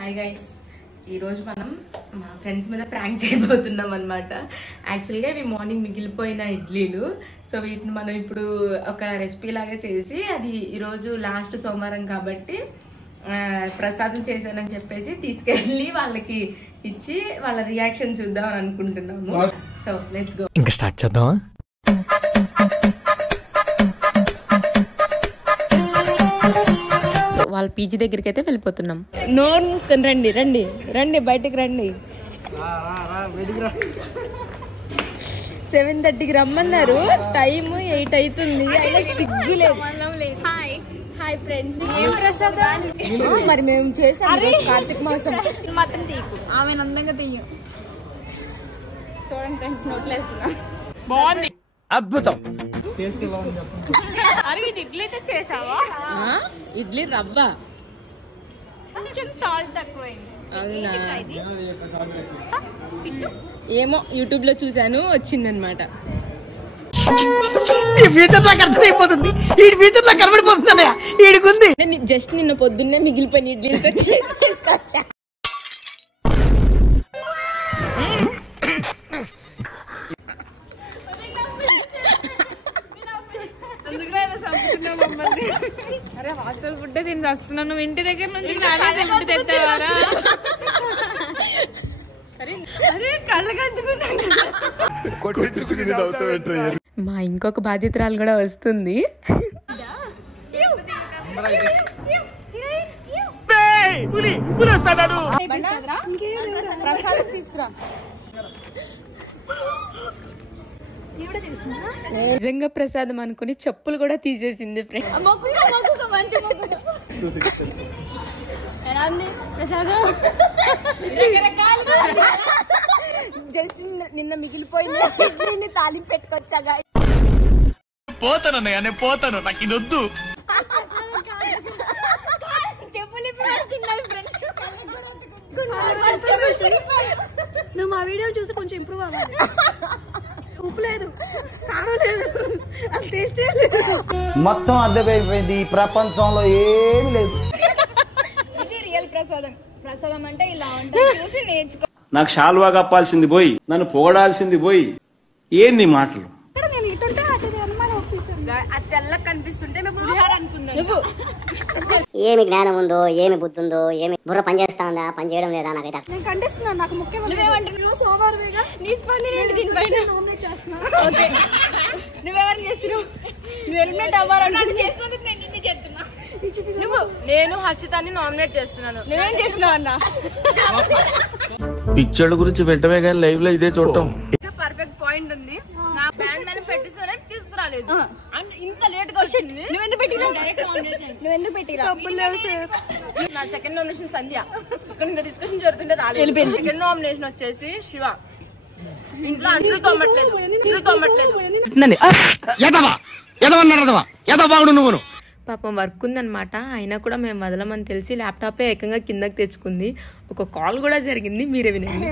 Hi guys, ఈరోజు మనం మా ఫ్రెండ్స్ మీద ప్రాంక్ చేయబోతున్నాం అనమాట. యాక్చువల్గా ఇవి మార్నింగ్ మిగిలిపోయిన ఇడ్లీలు. సో వీటిని మనం ఇప్పుడు ఒక రెసిపీ లాగా చేసి అది ఈరోజు లాస్ట్ సోమవారం కాబట్టి ప్రసాదం చేశానని చెప్పేసి తీసుకెళ్ళి వాళ్ళకి ఇచ్చి వాళ్ళ రియాక్షన్ చూద్దాం అని అనుకుంటున్నాము. So let's go. ఇంకా స్టార్ట్ చేద్దామా? వాళ్ళ పీజీ దగ్గరికి అయితే వెళ్ళిపోతున్నాం. నోరు మూసుకొని రండి రండి రండి, బయటకు రండి. 7:30కి రమ్మన్నారు, టైం 8 అవుతుంది. అయినా సిగ్గులేదు. హాయ్ ఫ్రెండ్స్, మరి మేము చేసాము కార్తీక మాసం. మాత్రం తీయకు, ఆమె అందంగా తీయ. చూడండి ఫ్రెండ్స్, నోట్లేస్తున్నా. బాగుంది, అద్భుతం. అరే ఇడ్లీ అయితే చేసావా? ఇడ్లీ రవ్వ కొంచెం సాల్ట్ తక్కువైంది. అవునా? ఏమో యూట్యూబ్ లో చూసాను, వచ్చిందనమాట. జస్ట్ నిన్న పొద్దున్నే మిగిలిపోయిన ఇడ్లీతో చేసుకొచ్చా. అరే హాస్టల్ ఫుడ్ తిని వస్తున్నాను, నువ్వు ఇంటి దగ్గర నుంచి నానే ఫుడ్ తెస్తావారా? అరే మా ఇంకొక బాధ్యతరాలు కూడా వస్తుంది. నిజంగా ప్రసాదం అనుకుని చెప్పులు కూడా తీసేసింది ఫ్రెండ్. జస్ట్ నిన్న మిగిలిపోయింది, తాలింపు పెట్టుకొచ్చాగా. పోతాను పోతాను, నాకు ఇది వద్దు. నువ్వు మా వీడియోలు చూసి కొంచెం ఇంప్రూవ్ అవ్వాలి. ఉప్పు లేదు, కారం లేదు, అసలు టేస్టే లేదు. మొత్తం అద్దెపోయింది, ఈ ప్రపంచంలో ఏమి లేదు. ఇది రియల్ ప్రసాదం. ప్రసాదం అంటే ఇలా ఉంటుంది, చూసి నేర్చుకో. నాకు షాల్వా కప్పాల్సింది పోయి, నన్ను పొగడాల్సింది పోయి, ఏంది మాటలు? నేను ఇటుంటే అటు అనుమానం ఒప్పిస్తాను. అది తెల్లగా కనిపిస్తుంటే మేము పులిహార అనుకున్నాం. ఏమి జ్ఞానం ఉందో, ఏమి బుద్ధి ఉందో, ఏమి బుర్ర పని చేస్తా ఉందా, పని చేయడం లేదా నాకైతే. నేను ఖండిస్తున్నాను, నాకు ముఖ్యమంత్రి సోమవారమేగా నీ పని నామినేట్ చేస్తున్నాను. నువ్వెవరిని చేస్తున్నావు? నువ్వు ఎలిమినేట్ అవ్వాలని చేసినందుకు నేను నిన్ను చెప్తున్నా. నేను హర్షితాన్ని నామినేట్ చేస్తున్నాను. నువ్వేం చేస్తున్నావు అన్న? పిక్చర్ల గురించి వెంటనే కానీ లైవ్ లో ఇదే చూడటం. పర్ఫెక్ట్ పాయింట్ ఉంది. నా బ్యాండ్ మీద పెట్టిస్తానని తీసుకురాలేదు, అండ్ ఇంత లేట్ గా వచ్చింది. నువ్వెందుకు పెట్టినా? నువ్వెందుకు పెట్టినా? నా సెకండ్ నామినేషన్ సంధ్య. ఇక్కడ ఇంత డిస్కషన్ జరుగుతుంటే రాలేదు. సెకండ్ నామినేషన్ వచ్చేసి శివ. ఇంట్లో అంట్లు తోమట్లేదు. పాపం వర్క్ ఉందనమాట, అయినా కూడా మేము వదలమని తెలిసి ల్యాప్టాపే ఏకంగా కిందకి తెచ్చుకుంది. ఒక కాల్ కూడా జరిగింది, మీరే వినండి.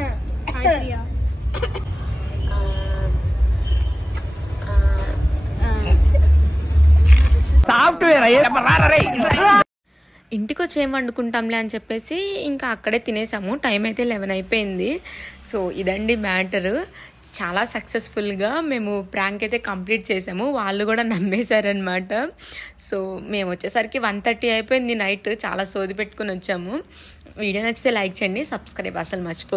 ఇంటికి వచ్చి ఏం వండుకుంటాంలే అని చెప్పేసి ఇంకా అక్కడే తినేసాము. టైం అయితే 11 అయిపోయింది. సో ఇదండి మ్యాటరు. చాలా సక్సెస్ఫుల్గా మేము ప్రాంక్ అయితే కంప్లీట్ చేసాము. వాళ్ళు కూడా నమ్మేశారనమాట. సో మేము వచ్చేసరికి 1:30 అయిపోయింది నైట్. చాలా సోది పెట్టుకుని వచ్చాము. వీడియో నచ్చితే లైక్ చేయండి, సబ్స్క్రైబ్ అసలు మర్చిపో.